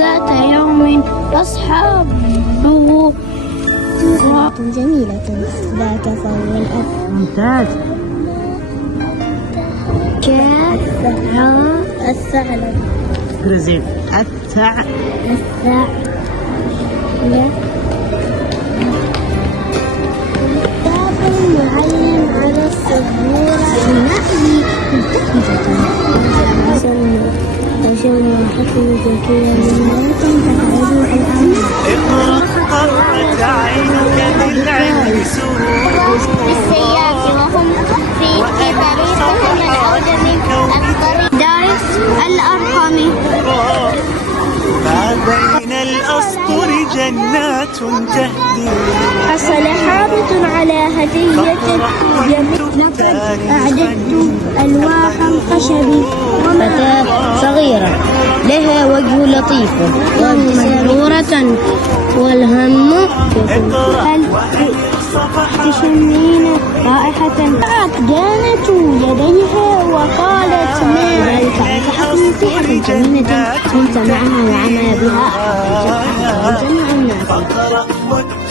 ذات يوم أصحابه جميلة ذاك فهو الأب. ممتاز. الثعلب. برازيل. الثعلب. كتاب معلم على السبورة النقل عشان حكم ذكية من اقرأ قرة عينك بالعلم سرور بالسيارة وهم في طريقهم العودة من الطريق. دارس الأرقام. ما بين الأسطر جنات تهدي. حصل حامد على هدية لقد أعددت ألواحا خشبي. فتاة صغيرة لها وجه لطيف مسرورة والهم هل تشمين رائحة؟ عقدانة يديها وقالت ما بين الأسطر جنات كنت معها وعمل بها فاقرأ واكتب